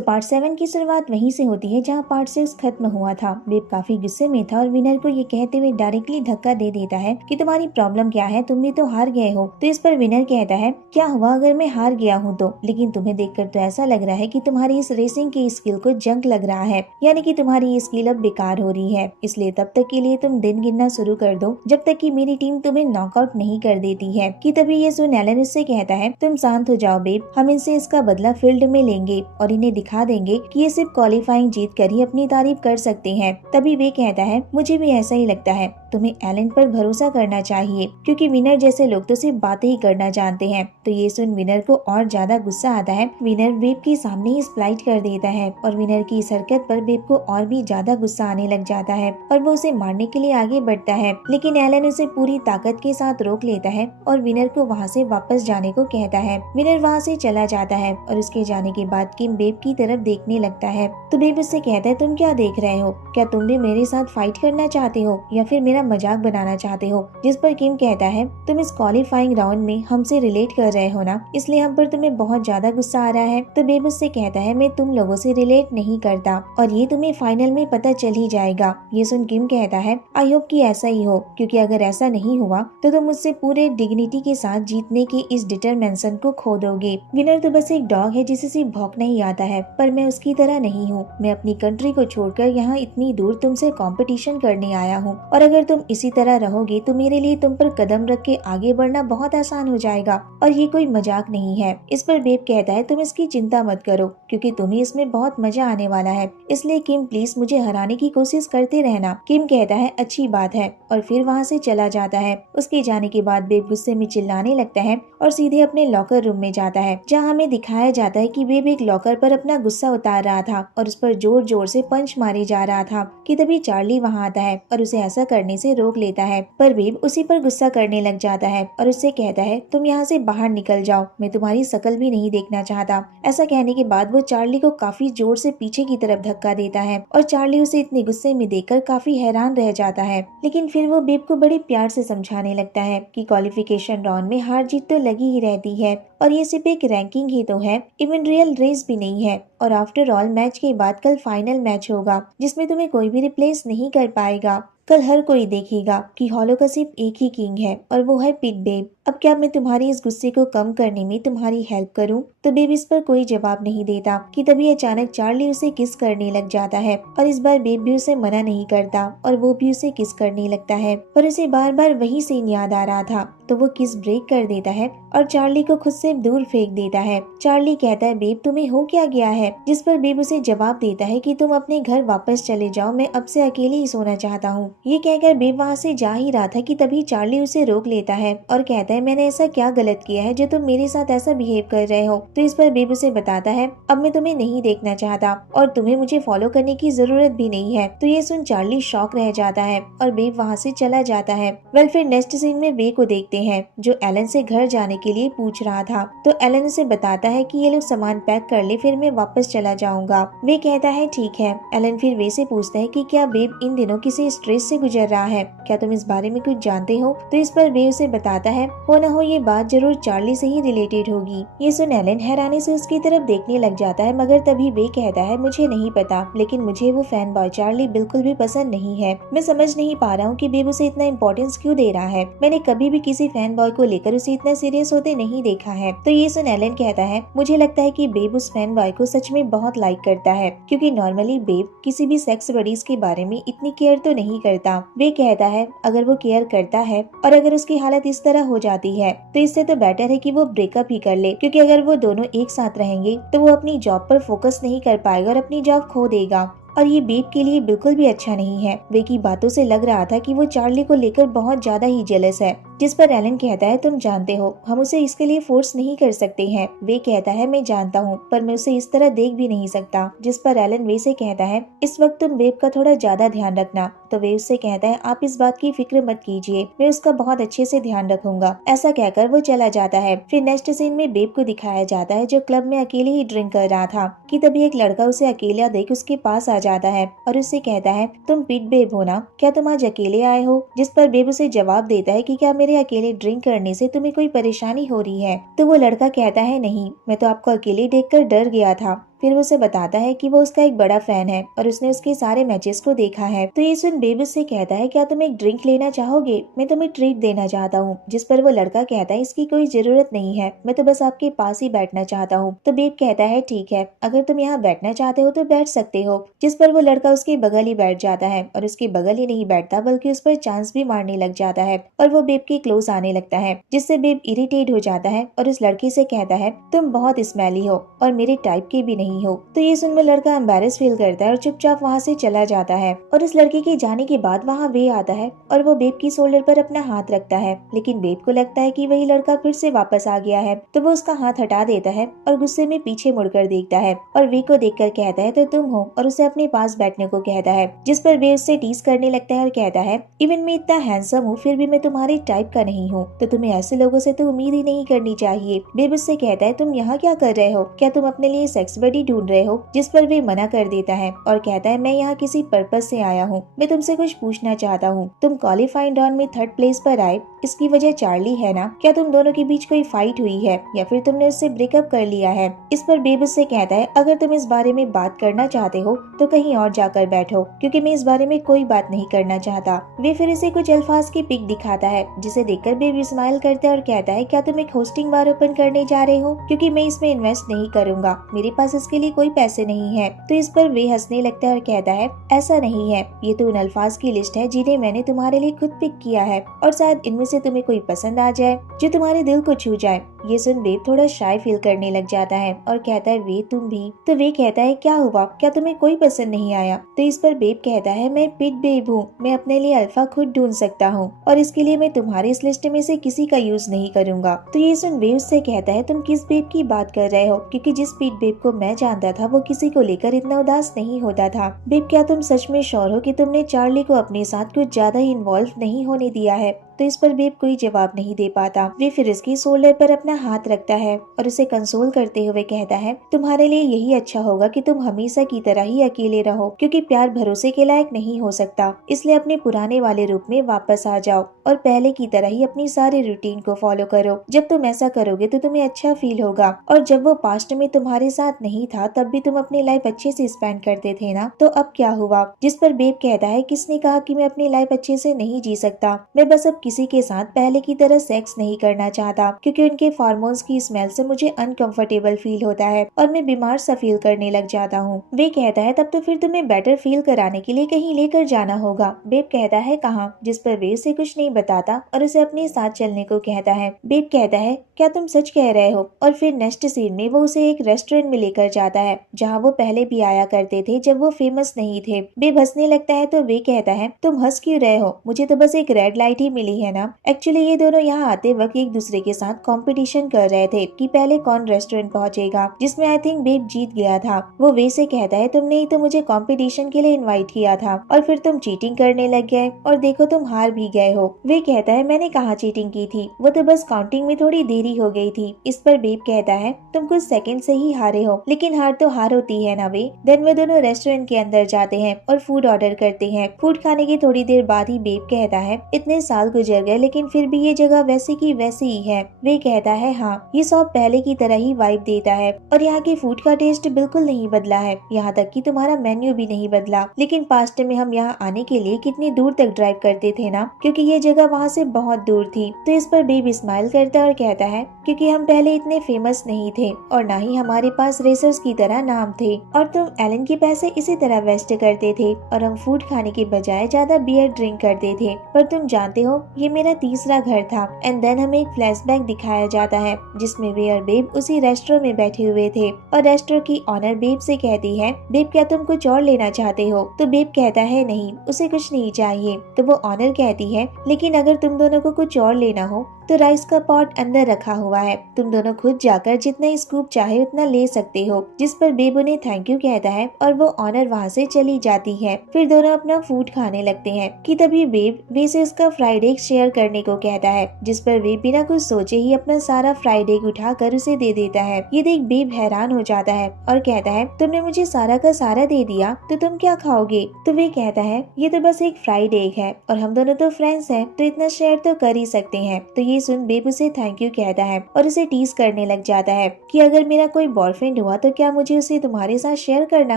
Part 7 की शुरुआत वहीं से होती है जहां पार्ट 6 खत्म हुआ था। बेब काफी गुस्से में था और विनर को ये कहते हुए डायरेक्टली धक्का दे देता है कि तुम्हारी प्रॉब्लम क्या है, तुम भी तो हार गए हो। तो इस पर विनर कहता है, क्या हुआ अगर मैं हार गया हूँ तो, लेकिन तुम्हें देखकर तो ऐसा लग रहा है कि तुम्हारी इस रेसिंग की स्किल को जंक लग रहा है, यानी कि तुम्हारी ये स्किल अब बेकार हो रही है। इसलिए तब तक के लिए तुम दिन गिनना शुरू कर दो जब तक कि मेरी टीम तुम्हें नॉकआउट नहीं कर देती है। कि तभी ये सुन एलन उससे कहता है, तुम शांत हो जाओ बेब, हम इनसे इसका बदला फील्ड में लेंगे और इन्हें दिखा देंगे कि ये सिर्फ क्वालिफाइंग जीत कर ही अपनी तारीफ कर सकते हैं। तभी वे कहता है, मुझे भी ऐसा ही लगता है, तुम्हें एलन पर भरोसा करना चाहिए क्योंकि विनर जैसे लोग तो सिर्फ बातें ही करना जानते हैं। तो ये सुन विनर को और ज्यादा गुस्सा आता है। विनर बेब के सामने ही स्प्लाइट कर देता है और विनर की इस हरकत पर बेब को और भी ज्यादा गुस्सा आने लग जाता है और वो उसे मारने के लिए आगे बढ़ता है, लेकिन एलन उसे पूरी ताकत के साथ रोक लेता है और विनर को वहाँ से वापस जाने को कहता है। विनर वहाँ से चला जाता है और उसके जाने के बाद किम बेब की तरफ देखने लगता है। तो बेब उससे कहता है, तुम क्या देख रहे हो, क्या तुम भी मेरे साथ फाइट करना चाहते हो या फिर मेरा मजाक बनाना चाहते हो। जिस पर किम कहता है, तुम इस क्वालिफाइंग राउंड में हमसे रिलेट कर रहे हो ना, इसलिए हम पर तुम्हें बहुत ज्यादा गुस्सा आ रहा है। तो बेब उससे कहता है, मैं तुम लोगों से रिलेट नहीं करता और ये तुम्हें फाइनल में पता चल ही जाएगा। ये सुन किम कहता है, आई होप कि ऐसा ही हो, क्योंकि अगर ऐसा नहीं हुआ तो तुम मुझसे पूरे डिग्निटी के साथ जीतने की इस डिटरमिनेशन को खो दोगे। विनर तो बस एक डॉग है जिसे सिर्फ भौंकना ही आता है, पर मैं उसकी तरह नहीं हूँ। मैं अपनी कंट्री को छोड़कर यहाँ इतनी दूर तुमसे कंपटीशन करने आया हूँ और अगर तुम इसी तरह रहोगे तो मेरे लिए तुम पर कदम रख के आगे बढ़ना बहुत आसान हो जाएगा और ये कोई मजाक नहीं है। इस पर बेब कहता है, तुम इसकी चिंता मत करो क्योंकि तुम्हें इसमें बहुत मजा आने वाला है, इसलिए किम प्लीज मुझे हराने की कोशिश करते रहना। किम कहता है, अच्छी बात है, और फिर वहाँ से चला जाता है। उसके जाने के बाद बेब गुस्से में चिल्लाने लगता है और सीधे अपने लॉकर रूम में जाता है, जहाँ हमें दिखाया जाता है कि बेब एक लॉकर पर अपना गुस्सा उतार रहा था और उस पर जोर जोर से पंच मारे जा रहा था। कि तभी चार्ली वहाँ आता है और उसे ऐसा करने से रोक लेता है, पर बेब उसी पर गुस्सा करने लग जाता है और उससे कहता है, तुम यहाँ से बाहर निकल जाओ, मैं तुम्हारी शकल भी नहीं देखना चाहता। ऐसा कहने के बाद वो चार्ली को काफी जोर से पीछे की तरफ धक्का देता है और चार्ली उसे इतने गुस्से में देखकर काफी हैरान रह जाता है, लेकिन फिर वो बेब को बड़े प्यार से समझाने लगता है कि क्वालिफिकेशन राउंड में हार जीत तो लगी ही रहती है और ये सिर्फ एक रैंकिंग ही तो है, इवन रियल रेस भी नहीं है। और आफ्टर ऑल मैच के बाद कल फाइनल मैच होगा जिसमें तुम्हें कोई भी रिप्लेस नहीं कर पाएगा। कल हर कोई देखेगा कि हॉलो का सिर्फ एक ही किंग है और वो है पिट बेब। अब क्या मैं तुम्हारी इस गुस्से को कम करने में तुम्हारी हेल्प करूं? तो बेब इस पर कोई जवाब नहीं देता कि तभी अचानक चार्ली उसे किस करने लग जाता है और इस बार बेब भी उसे मना नहीं करता और वो भी उसे किस करने लगता है, पर उसे बार बार वही सीन याद आ रहा था तो वो किस ब्रेक कर देता है और चार्ली को खुद से दूर फेंक देता है। चार्ली कहता है, बेब तुम्हें हो क्या गया है? जिस पर बेब उसे जवाब देता है कि तुम अपने घर वापस चले जाओ, मैं अब से अकेले ही सोना चाहता हूँ। ये कहकर बेब वहाँ से जा ही रहा था कि तभी चार्ली उसे रोक लेता है और कहता है, मैंने ऐसा क्या गलत किया है जो तुम मेरे साथ ऐसा बिहेव कर रहे हो? तो इस पर बेब उसे बताता है, अब मैं तुम्हें नहीं देखना चाहता और तुम्हें मुझे फॉलो करने की जरूरत भी नहीं है। तो ये सुन चार्ली शॉक रह जाता है और बेब वहाँ से चला जाता है। वेल फिर नेक्स्ट सीन में वे को देखते हैं जो एलन से घर जाने के लिए पूछ रहा था। तो एलन उसे बताता है कि ये लोग सामान पैक कर ले, फिर मैं वापस चला जाऊंगा। वे कहता है ठीक है। एलन फिर वे से पूछता है कि क्या बेब इन दिनों किसी स्ट्रेस से गुजर रहा है, क्या तुम इस बारे में कुछ जानते हो? तो इस पर वे उसे बताता है, हो न हो ये बात जरूर चार्ली से ही रिलेटेड होगी। ये सुन एलन हैरानी से उसकी तरफ देखने लग जाता है, मगर तभी वे कहता है, मुझे नहीं पता, लेकिन मुझे वो फैन बॉय चार्ली बिल्कुल भी पसंद नहीं है। मैं समझ नहीं पा रहा हूँ कि बेब उसे इतना इम्पोर्टेंस क्यों दे रहा है। मैंने कभी भी किसी फैन बॉय को लेकर उसे इतना सीरियस होते नहीं देखा है। तो ये सुन एलन कहता है, मुझे लगता है कि बेब उस फैन बॉय को सच में बहुत लाइक करता है, क्योंकि नॉर्मली बेब किसी भी सेक्स बडीज के बारे में इतनी केयर तो नहीं करता। वे कहता है, अगर वो केयर करता है और अगर उसकी हालत इस तरह हो जाती है तो इससे तो बेटर है कि वो ब्रेकअप ही कर ले, क्योंकि अगर वो दोनों एक साथ रहेंगे तो वो अपनी जॉब पर फोकस नहीं कर पाएगा और अपनी जॉब खो देगा और ये बेब के लिए बिल्कुल भी अच्छा नहीं है। वे की बातों से लग रहा था कि वो चार्ली को लेकर बहुत ज्यादा ही जेलस है। जिस पर एलन कहता है, तुम जानते हो हम उसे इसके लिए फोर्स नहीं कर सकते हैं। वे कहता है, मैं जानता हूँ, पर मैं उसे इस तरह देख भी नहीं सकता। जिस पर एलन वे से कहता है, इस वक्त तुम बेब का थोड़ा ज्यादा ध्यान रखना। तो वे उससे कहता है, आप इस बात की फिक्र मत कीजिए, मैं उसका बहुत अच्छे से ध्यान रखूंगा। ऐसा कहकर वो चला जाता है। फिर नेक्स्ट सीन में बेब को दिखाया जाता है जो क्लब में अकेले ही ड्रिंक कर रहा था कि तभी एक लड़का उसे अकेला देख उसके पास आ जाता है और उससे कहता है, तुम पिट बेब हो ना, क्या तुम आज अकेले आए हो? जिस पर बेब उसे जवाब देता है कि क्या मेरे अकेले ड्रिंक करने से तुम्हें कोई परेशानी हो रही है? तो वो लड़का कहता है, नहीं, मैं तो आपको अकेले देखकर डर गया था। फिर वो उसे बताता है कि वो उसका एक बड़ा फैन है और उसने उसके सारे मैचेस को देखा है। तो ये सुन बेब उससे कहता है क्या तुम एक ड्रिंक लेना चाहोगे, मैं तुम्हें ट्रीट देना चाहता हूँ। जिस पर वो लड़का कहता है इसकी कोई जरूरत नहीं है, मैं तो बस आपके पास ही बैठना चाहता हूँ। तो बेब कहता है ठीक है, अगर तुम यहाँ बैठना चाहते हो तो बैठ सकते हो। जिस पर वो लड़का उसके बगल ही बैठ जाता है और उसके बगल ही नहीं बैठता बल्कि उस पर चांस भी मारने लग जाता है और वो बेब के क्लोज आने लगता है, जिससे बेब इरिटेट हो जाता है और उस लड़के से कहता है तुम बहुत स्मेली हो और मेरे टाइप के भी नहीं हो। तो ये सुन वो लड़का एम्बैरेस फील करता है और चुपचाप वहाँ से चला जाता है। और उस लड़के के जाने के बाद वहाँ वे आता है और वो बेब की शोल्डर पर अपना हाथ रखता है, लेकिन बेब को लगता है कि वही लड़का फिर से वापस आ गया है। तो वो उसका हाथ हटा देता है और गुस्से में पीछे मुड़कर देखता है और वे को देखकर कहता है तो तुम हो, और उसे अपने पास बैठने को कहता है। जिस पर वे उससे टीज करने लगता है और कहता है इवन मैं इतना हैंडसम हूँ फिर भी मैं तुम्हारे टाइप का नहीं हूँ, तो तुम्हें ऐसे लोगों से तो उम्मीद ही नहीं करनी चाहिए। बेब उससे कहता है तुम यहाँ क्या कर रहे हो, क्या तुम अपने लिए सेक्स बडी ढूंढ रहे हो। जिस पर वे मना कर देता है और कहता है मैं यहाँ किसी पर्पज से आया हूँ, मैं तुमसे कुछ पूछना चाहता हूँ। तुम क्वालिफाइंग राउंड में 3rd प्लेस पर आए, इसकी वजह चार्ली है ना, क्या तुम दोनों के बीच कोई फाइट हुई है या फिर तुमने उससे ब्रेकअप कर लिया है। इस पर बेब उससे कहता है अगर तुम इस बारे में बात करना चाहते हो तो कहीं और जाकर बैठो, क्योंकि मैं इस बारे में कोई बात नहीं करना चाहता। वे फिर इसे कुछ अल्फाज की पिक दिखाता है, जिसे देखकर बेब स्माइल करता है और कहता है क्या तुम एक होस्टिंग बार ओपन करने जा रहे हो, क्योंकि मैं इसमें इन्वेस्ट नहीं करूंगा, मेरे पास इसके लिए कोई पैसे नहीं है। तो इस पर वे हंसने लगता है और कहता है ऐसा नहीं है, ये तो उन अल्फाज की लिस्ट है जिन्हें मैंने तुम्हारे लिए खुद पिक किया है और शायद इनमें से तुम्हें कोई पसंद आ जाए जो तुम्हारे दिल को छू जाए। ये सुन बेब थोड़ा शाय फील करने लग जाता है और कहता है वे तुम भी। तो वे कहता है क्या हुआ, क्या तुम्हें कोई पसंद नहीं आया। तो इस पर बेब कहता है मैं पिट बेब हूँ, मैं अपने लिए अल्फा खुद ढूंढ सकता हूँ और इसके लिए मैं तुम्हारी इस लिस्ट में से किसी का यूज नहीं करूंगा। तो ये सुन बेब उससे कहता है तुम किस बेब की बात कर रहे हो, क्योंकि जिस पिट बेब को मैं जानता था वो किसी को लेकर इतना उदास नहीं होता था। बेब क्या तुम सच में श्योर हो कि तुमने चार्ली को अपने साथ कुछ ज्यादा ही इन्वॉल्व नहीं होने दिया है। तो इस पर बेब कोई जवाब नहीं दे पाता। वे फिर इसकी शोल्डर पर अपना हाथ रखता है और उसे कंसोल करते हुए कहता है तुम्हारे लिए यही अच्छा होगा कि तुम हमेशा की तरह ही अकेले रहो, क्योंकि प्यार भरोसे के लायक नहीं हो सकता, इसलिए अपने पुराने वाले रूप में वापस आ जाओ और पहले की तरह ही अपनी सारी रूटीन को फॉलो करो। जब तुम ऐसा करोगे तो तुम्हें अच्छा फील होगा, और जब वो पास्ट में तुम्हारे साथ नहीं था तब भी तुम अपनी लाइफ अच्छे से स्पेंड करते थे ना, तो अब क्या हुआ। जिस पर बेब कहता है किसने कहा कि मैं अपनी लाइफ अच्छे से नहीं जी सकता, मैं बस अब किसी के साथ पहले की तरह सेक्स नहीं करना चाहता, क्योंकि उनके हार्मोन्स की स्मेल से मुझे अनकंफर्टेबल फील होता है और मैं बीमार सा फील करने लग जाता हूँ। वे कहता है तब तो फिर तुम्हें बेटर फील कराने के लिए कहीं लेकर जाना होगा। बेब कहता है कहाँ। जिस पर वे उसे कुछ नहीं बताता और उसे अपने साथ चलने को कहता है। बेब कहता है क्या तुम सच कह रहे हो, और फिर नेक्स्ट सीन में वो उसे एक रेस्टोरेंट में लेकर जाता है जहाँ वो पहले भी आया करते थे जब वो फेमस नहीं थे। बेब हंसने लगता है तो वे कहता है तुम हंस क्यों रहे हो, मुझे तो बस एक रेड लाइट ही मिली है ना। एक्चुअली ये दोनों यहाँ आते वक्त एक दूसरे के साथ कंपटीशन कर रहे थे कि पहले कौन रेस्टोरेंट पहुंचेगा, जिसमें आई थिंक बेब जीत गया था। वो वे से कहता है तुमने ही तो मुझे कंपटीशन के लिए इनवाइट किया था और फिर तुम चीटिंग करने लग गए और देखो तुम हार भी गए हो। वे कहता है मैंने कहाँ चीटिंग की थी, वो तो बस काउंटिंग में थोड़ी देरी हो गई थी। इस पर बेब कहता है तुम कुछ सेकंड से ही हारे हो, लेकिन हार तो हार होती है ना वे। देन वे दोनों रेस्टोरेंट के अंदर जाते हैं और फूड ऑर्डर करते हैं। फूड खाने की थोड़ी देर बाद ही बेब कहता है इतने साल गुजर गए लेकिन फिर भी ये जगह वैसी की वैसी ही है। वे कहता है हाँ, ये शॉप पहले की तरह ही वाइब देता है और यहाँ के फूड का टेस्ट बिल्कुल नहीं बदला है, यहाँ तक कि तुम्हारा मेन्यू भी नहीं बदला। लेकिन पास्ट में हम यहाँ आने के लिए कितनी दूर तक ड्राइव करते थे ना, क्योंकि ये जगह वहाँ से बहुत दूर थी। तो इस पर बेब स्माइल करता है और कहता है क्योंकि हम पहले इतने फेमस नहीं थे और ना ही हमारे पास रेसर्स की तरह नाम थे, और तुम एलन के पैसे इसी तरह वेस्ट करते थे और हम फूड खाने के बजाय ज्यादा बियर ड्रिंक करते थे। पर तुम जानते हो ये मेरा तीसरा घर था। एंड देन हमें एक फ्लैशबैक दिखाया जाता है जिसमें वे और बेब उसी रेस्टोरेंट में बैठे हुए थे और रेस्टोरेंट की ऑनर बेब से कहती है बेब क्या तुम कुछ और लेना चाहते हो। तो बेब कहता है नहीं, उसे कुछ नहीं चाहिए। तो वो ऑनर कहती है लेकिन अगर तुम दोनों को कुछ और लेना हो तो राइस का पॉट अंदर रखा हुआ है, तुम दोनों खुद जाकर जितना स्कूप चाहे उतना ले सकते हो। जिस पर बेब उन्हें थैंक यू कहता है और वो ऑनर वहाँ से चली जाती है। फिर दोनों अपना फूड खाने लगते हैं कि तभी बेब वे से उसका फ्राइड एग शेयर करने को कहता है, जिस पर बेब बिना कुछ सोचे ही अपना सारा फ्राइड एग उठाकर उसे दे देता है। ये देख बेब हैरान हो जाता है और कहता है, तुमने मुझे सारा का सारा दे दिया तो तुम क्या खाओगे? तो वे कहता है, ये तो बस एक फ्राइड एग है और हम दोनों तो फ्रेंड्स हैं, तो इतना शेयर तो कर ही सकते हैं। तो ये सुन बेब उसे थैंक यू कहता है और उसे टीज करने लग जाता है कि अगर मेरा कोई बॉयफ्रेंड हुआ तो क्या मुझे उसे तुम्हारे साथ शेयर करना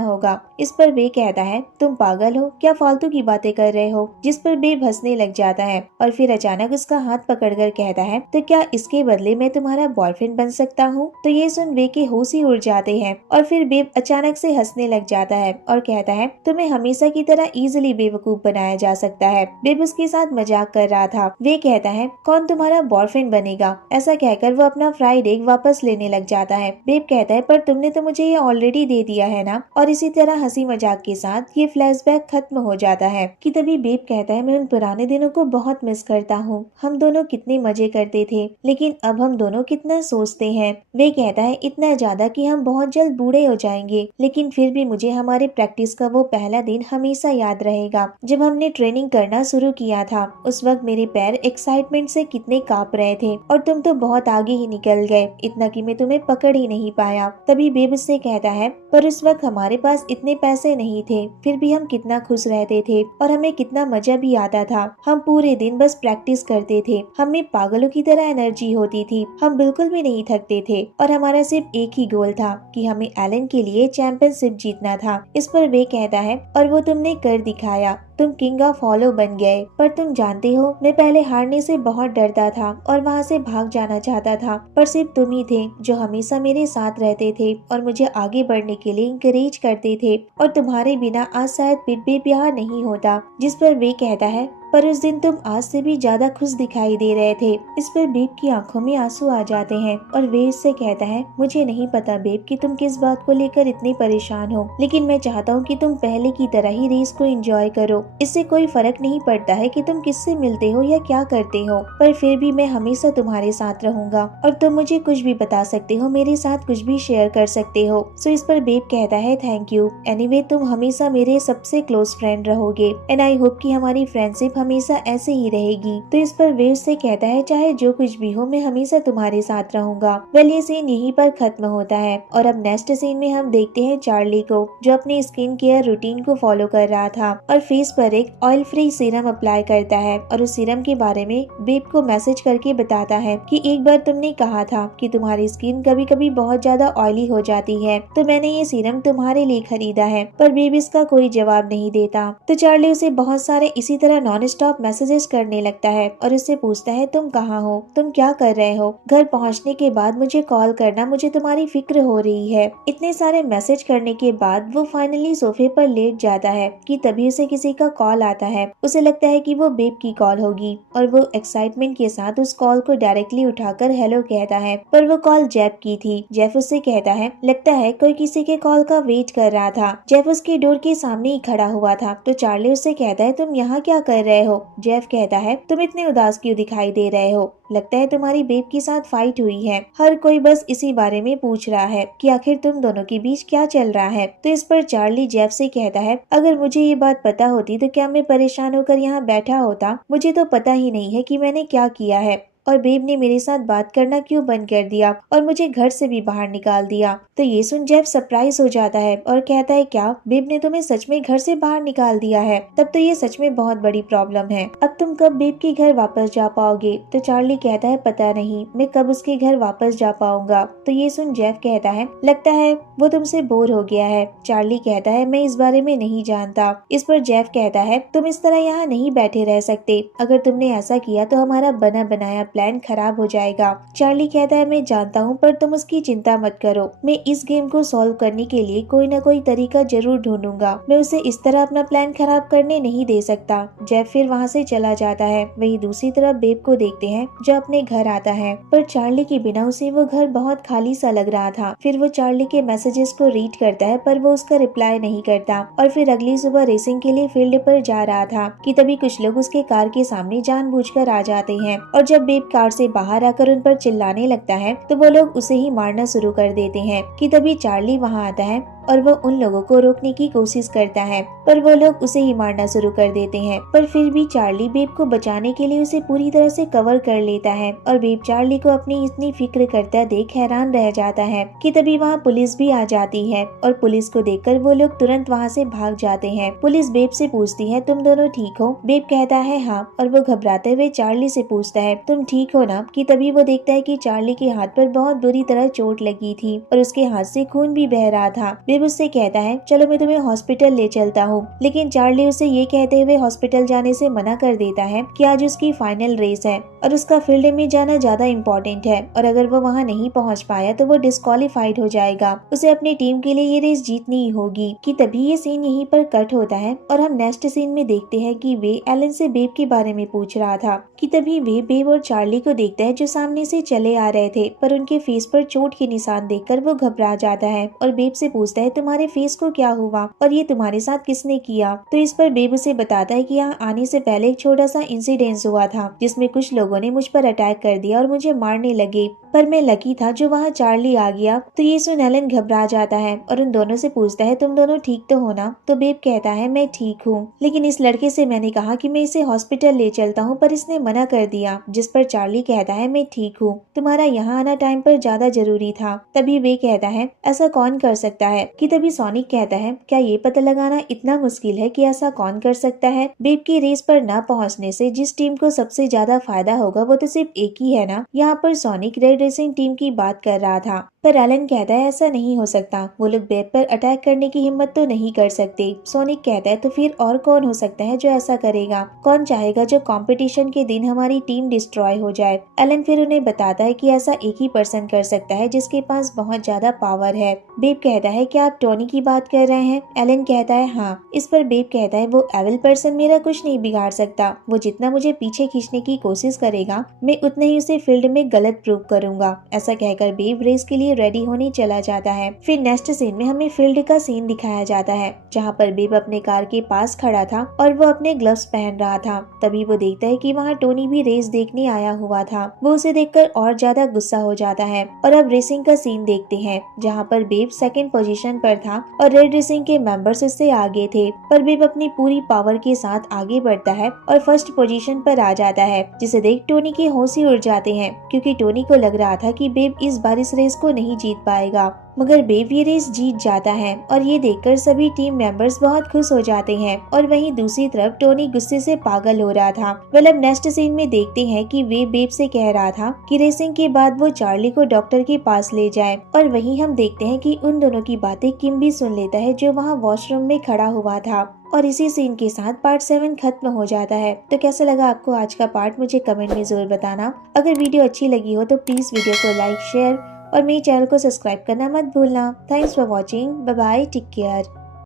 होगा? इस पर वे कहता है, तुम पागल हो क्या, फालतू की बातें कर रहे हो? जिस पर बेब हंसने लग जाता है और फिर अचानक उसका हाथ पकड़कर कहता है, तो क्या इसके बदले मैं तुम्हारा बॉयफ्रेंड बन सकता हूँ? तो ये सुन वे के होश ही उड़ जाते हैं और फिर बेब अचानक से हंसने लग जाता है और कहता है, तुम्हें हमेशा की तरह इजीली बेवकूफ बनाया जा सकता है। बेब उसके साथ मजाक कर रहा था। वे कहता है, कौन तुम्हारा बॉयफ्रेंड बनेगा? ऐसा कहकर वो अपना फ्राइड एग वापस लेने लग जाता है। बेब कहता है, पर तुमने तो मुझे ये ऑलरेडी दे दिया है ना। और इसी तरह हंसी मजाक के साथ ये फ्लैशबैक खत्म हो जाता है कि तभी बेब कहता है, मैं उन पुराने दिनों को बहुत मिस करता हूँ। हम दोनों कितने मजे करते थे, लेकिन अब हम दोनों कितना सोचते हैं। वे कहता है, इतना ज्यादा कि हम बहुत जल्द बूढ़े हो जाएंगे, लेकिन फिर भी मुझे हमारे प्रैक्टिस का वो पहला दिन हमेशा याद रहेगा जब हमने ट्रेनिंग करना शुरू किया था। उस वक्त मेरे पैर एक्साइटमेंट से कितने कांप रहे थे और तुम तो बहुत आगे ही निकल गए, इतना कि मैं तुम्हें पकड़ ही नहीं पाया। तभी बेब उससे कहता है, पर उस वक्त हमारे पास इतने पैसे नहीं थे, फिर भी हम कितना खुश रहते थे और हमें कितना मजा भी आता था। हम पूरे दिन बस प्रैक्टिस करते थे, हमें पागलों की तरह एनर्जी होती थी, हम बिल्कुल भी नहीं थकते थे और हमारा सिर्फ एक ही गोल था कि हमें एलन के लिए चैंपियनशिप जीतना था। इस पर वे कहता है, और वो तुमने कर दिखाया, तुम किंग ऑफ हॉलो बन गए। पर तुम जानते हो, मैं पहले हारने से बहुत डरता था और वहाँ से भाग जाना चाहता था, पर सिर्फ तुम ही थे जो हमेशा मेरे साथ रहते थे और मुझे आगे बढ़ने के लिए इंकरेज करते थे, और तुम्हारे बिना आज शायद फिर भी ब्याह नहीं होता। जिस पर वे कहता है, पर उस दिन तुम आज से भी ज्यादा खुश दिखाई दे रहे थे। इस पर बेब की आंखों में आंसू आ जाते हैं और वे उससे कहता है, मुझे नहीं पता बेब कि तुम किस बात को लेकर इतनी परेशान हो, लेकिन मैं चाहता हूँ कि तुम पहले की तरह ही रेस को एंजॉय करो। इससे कोई फर्क नहीं पड़ता है कि तुम किससे मिलते हो या क्या करते हो, पर फिर भी मैं हमेशा तुम्हारे साथ रहूंगा और तुम मुझे कुछ भी बता सकते हो, मेरे साथ कुछ भी शेयर कर सकते हो। सो इस पर बेब कहता है, थैंक यू एनीवे, तुम हमेशा मेरे सबसे क्लोज फ्रेंड रहोगे एंड आई होप कि हमारी फ्रेंडशिप हमेशा ऐसे ही रहेगी। तो इस पर वे उससे कहता है, चाहे जो कुछ भी हो मैं हमेशा तुम्हारे साथ रहूंगा। वेल ये सीन यहीं पर खत्म होता है और अब नेक्स्ट सीन में हम देखते हैं चार्ली को, जो अपने स्किन केयर रूटीन को फॉलो कर रहा था और फेस पर एक ऑयल फ्री सीरम अप्लाई करता है और उस सीरम के बारे में बेब को मैसेज करके बताता है कि एक बार तुमने कहा था कि तुम्हारी स्किन कभी कभी बहुत ज्यादा ऑयली हो जाती है, तो मैंने ये सीरम तुम्हारे लिए खरीदा है। पर बेब इसका कोई जवाब नहीं देता। तो चार्ली उसे बहुत सारे इसी तरह नॉन स्टॉप मैसेजेस करने लगता है और उससे पूछता है, तुम कहाँ हो, तुम क्या कर रहे हो, घर पहुँचने के बाद मुझे कॉल करना, मुझे तुम्हारी फिक्र हो रही है। इतने सारे मैसेज करने के बाद वो फाइनली सोफे पर लेट जाता है कि तभी उसे किसी का कॉल आता है। उसे लगता है कि वो बेब की कॉल होगी और वो एक्साइटमेंट के साथ उस कॉल को डायरेक्टली उठाकर हेलो कहता है, पर वो कॉल जेफ की थी। जेफ उससे कहता है, लगता है कोई किसी के कॉल का वेट कर रहा था। जेफ उसकी डोर के सामने ही खड़ा हुआ था। तो चार्ली उससे कहता है, तुम यहाँ क्या कर रहे हो? जेफ कहता है, तुम इतने उदास क्यों दिखाई दे रहे हो, लगता है तुम्हारी बेब के साथ फाइट हुई है। हर कोई बस इसी बारे में पूछ रहा है कि आखिर तुम दोनों के बीच क्या चल रहा है। तो इस पर चार्ली जेफ से कहता है, अगर मुझे ये बात पता होती तो क्या मैं परेशान होकर यहाँ बैठा होता? मुझे तो पता ही नहीं है कि मैंने क्या किया है और बेब ने मेरे साथ बात करना क्यों बंद कर दिया और मुझे घर से भी बाहर निकाल दिया। तो ये सुन जेफ सरप्राइज हो जाता है और कहता है, क्या बेब ने तुम्हें सच में घर से बाहर निकाल दिया है? तब तो ये सच में बहुत बड़ी प्रॉब्लम है। अब तुम कब बेब के घर वापस जा पाओगे? तो चार्ली कहता है, पता नहीं मैं कब उसके घर वापस जा पाऊंगा। तो ये सुन जेफ कहता है, लगता है वो तुमसे बोर हो गया है। चार्ली कहता है, मैं इस बारे में नहीं जानता। इस पर जेफ कहता है, तुम इस तरह यहाँ नहीं बैठे रह सकते, अगर तुमने ऐसा किया तो हमारा बना बनाया प्लान खराब हो जाएगा। चार्ली कहता है, मैं जानता हूँ, पर तुम उसकी चिंता मत करो, मैं इस गेम को सॉल्व करने के लिए कोई ना कोई तरीका जरूर ढूंढूंगा। मैं उसे इस तरह अपना प्लान खराब करने नहीं दे सकता। जेफ फिर वहाँ से चला जाता है। वही दूसरी तरफ बेब को देखते हैं जो अपने घर आता है, पर चार्ली के बिना उसे वो घर बहुत खाली सा लग रहा था। फिर वो चार्ली के मैसेजेस को रीड करता है, पर वो उसका रिप्लाई नहीं करता और फिर अगली सुबह रेसिंग के लिए फील्ड पर जा रहा था कि तभी कुछ लोग उसके कार के सामने जानबूझकर आ जाते हैं और जब बेब कार से बाहर आकर उन पर चिल्लाने लगता है तो वो लोग उसे ही मारना शुरू कर देते हैं कि तभी चार्ली वहाँ आता है और वो उन लोगों को रोकने की कोशिश करता है, पर वो लोग उसे ही मारना शुरू कर देते हैं। पर फिर भी चार्ली बेब को बचाने के लिए उसे पूरी तरह से कवर कर लेता है और बेब चार्ली को अपनी इतनी फिक्र करता देख हैरान रह जाता है कि तभी वहाँ पुलिस भी आ जाती है और पुलिस को देखकर वो लोग तुरंत वहाँ से भाग जाते हैं। पुलिस बेब से पूछती है, तुम दोनों ठीक हो? बेब कहता है हाँ, और वो घबराते हुए चार्ली से पूछता है, तुम ठीक हो ना? कि तभी वो देखता है कि चार्ली के हाथ पर बहुत बुरी तरह चोट लगी थी और उसके हाथ से खून भी बह रहा था। बेब उससे कहता है, चलो मैं तुम्हें हॉस्पिटल ले चलता हूँ, लेकिन चार्ली उसे ये कहते हुए हॉस्पिटल जाने से मना कर देता है कि आज उसकी फाइनल रेस है और उसका फील्ड में जाना ज्यादा इम्पोर्टेंट है और अगर वो वहाँ नहीं पहुँच पाया तो वो डिस्क्वालीफाइड हो जाएगा। उसे अपनी टीम के लिए ये रेस जीतनी ही होगी। कि तभी ये सीन यहीं पर कट होता है और हम नेक्स्ट सीन में देखते हैं कि वे एलन से बेब के बारे में पूछ रहा था। कि तभी वे बेब और चार्ली को देखता है जो सामने से चले आ रहे थे, पर उनके फेस पर चोट के निशान देखकर वो घबरा जाता है और बेब से पूछता है, तुम्हारे फेस को क्या हुआ और ये तुम्हारे साथ किसने किया? तो इस पर बेब उसे बताता है कि यहाँ आने से पहले एक छोटा सा इंसिडेंस हुआ था जिसमें कुछ लोगों ने मुझ पर अटैक कर दिया और मुझे मारने लगे, पर मैं लकी था जो वहाँ चार्ली आ गया। तो ये सुन एलन घबरा जाता है और उन दोनों से पूछता है, तुम दोनों ठीक तो हो ना? तो बेब कहता है, मैं ठीक हूँ, लेकिन इस लड़के से मैंने कहा कि मैं इसे हॉस्पिटल ले चलता हूँ पर इसने मना कर दिया। जिस पर चार्ली कहता है, मैं ठीक हूँ, तुम्हारा यहाँ आना टाइम पर ज्यादा जरूरी था। तभी वे कहता है, ऐसा कौन कर सकता है? कि तभी सोनिक कहता है, क्या ये पता लगाना इतना मुश्किल है कि ऐसा कौन कर सकता है? बेब की रेस पर न पहुँचने से जिस टीम को सबसे ज्यादा फायदा होगा वो तो सिर्फ एक ही है ना। यहाँ पर सोनिक रेड रेसिंग टीम की बात कर रहा था, पर एलन कहता है ऐसा नहीं हो सकता, वो लोग बेब पर अटैक करने की हिम्मत तो नहीं कर सकते। सोनिक कहता है, तो फिर और कौन हो सकता है जो ऐसा करेगा? कौन चाहेगा जो कंपटीशन के दिन हमारी टीम डिस्ट्रॉय हो जाए? एलन फिर उन्हें बताता है कि ऐसा एक ही पर्सन कर सकता है जिसके पास बहुत ज्यादा पावर है। बेब कहता है, क्या आप टोनी की बात कर रहे हैं? एलन कहता है हाँ। इस पर बेब कहता है, वो एविल पर्सन मेरा कुछ नहीं बिगाड़ सकता, वो जितना मुझे पीछे खींचने की कोशिश करेगा मैं उतने ही उसे फील्ड में गलत प्रूव करूंगा। ऐसा कहकर बेब रेस के लिए रेडी होने चला जाता है। फिर नेक्स्ट सीन में हमें फील्ड का सीन दिखाया जाता है जहाँ पर बेब अपने कार के पास खड़ा था और वो अपने ग्लव्स पहन रहा था। तभी वो देखता है कि वहाँ टोनी भी रेस देखने आया हुआ था। वो उसे देखकर और ज्यादा गुस्सा हो जाता है और अब रेसिंग का सीन देखते हैं जहाँ पर बेब सेकंड पोजीशन पर था और रेड रेसिंग के मेंबर्स उससे आगे थे, पर बेब अपनी पूरी पावर के साथ आगे बढ़ता है और फर्स्ट पोजीशन पर आ जाता है, जिसे देख टोनी के होश ही उड़ जाते हैं क्योंकि टोनी को लग रहा था कि बेब इस बार इस रेस को नहीं जीत पाएगा। मगर बेब ये रेस जीत जाता है और ये देखकर सभी टीम मेंबर्स बहुत खुश हो जाते हैं और वहीं दूसरी तरफ टोनी गुस्से से पागल हो रहा था। वेल अब नेक्स्ट सीन में देखते हैं कि वे बेब से कह रहा था कि रेसिंग के बाद वो चार्ली को डॉक्टर के पास ले जाए और वहीं हम देखते हैं कि उन दोनों की बातें किम भी सुन लेता है जो वहाँ वॉशरूम में खड़ा हुआ था। और इसी सीन के साथ पार्ट 7 खत्म हो जाता है। तो कैसा लगा आपको आज का पार्ट मुझे कमेंट में जरूर बताना। अगर वीडियो अच्छी लगी हो तो प्लीज वीडियो को लाइक शेयर और मेरे चैनल को सब्सक्राइब करना मत भूलना। Thanks for watching, bye bye, take care.